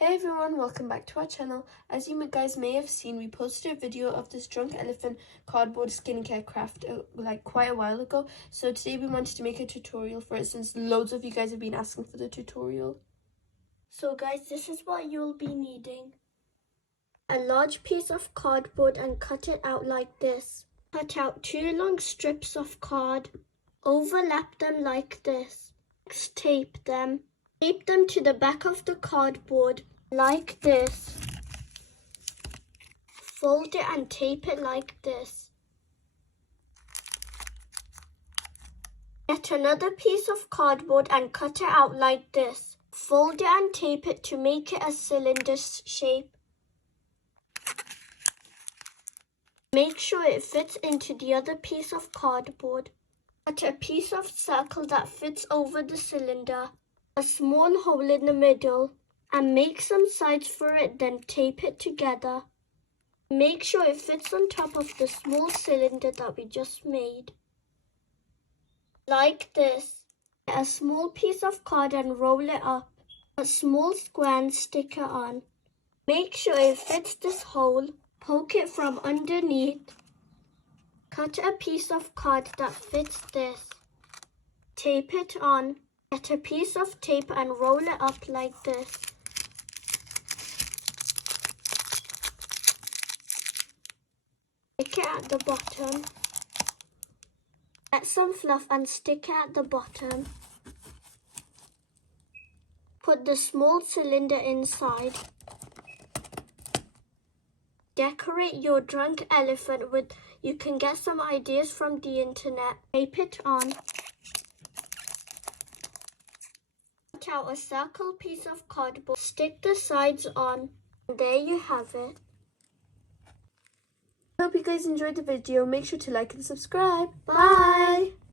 Hey everyone, welcome back to our channel. As you guys may have seen, we posted a video of this drunk elephant cardboard skincare craft quite a while ago. So today we wanted to make a tutorial for it since loads of you guys have been asking for the tutorial. So guys, this is what you'll be needing. A large piece of cardboard and cut it out like this. Cut out 2 long strips of card. Overlap them like this. Next, tape them. Tape them to the back of the cardboard like this. Fold it and tape it like this. Get another piece of cardboard and cut it out like this. Fold it and tape it to make it a cylinder shape. Make sure it fits into the other piece of cardboard. Cut a piece of circle that fits over the cylinder, a small hole in the middle, and make some sides for it, then tape it together. Make sure it fits on top of the small cylinder that we just made. Like this. Get a small piece of card and roll it up. A small square and stick it on. Make sure it fits this hole. Poke it from underneath. Cut a piece of card that fits this. Tape it on. Get a piece of tape and roll it up like this. Stick it at the bottom. Get some fluff and stick it at the bottom. Put the small cylinder inside. Decorate your drunk elephant with, you can get some ideas from the internet. Tape it on. Cut out a circle piece of cardboard. Stick the sides on. And there you have it. I hope you guys enjoyed the video. Make sure to like and subscribe. Bye.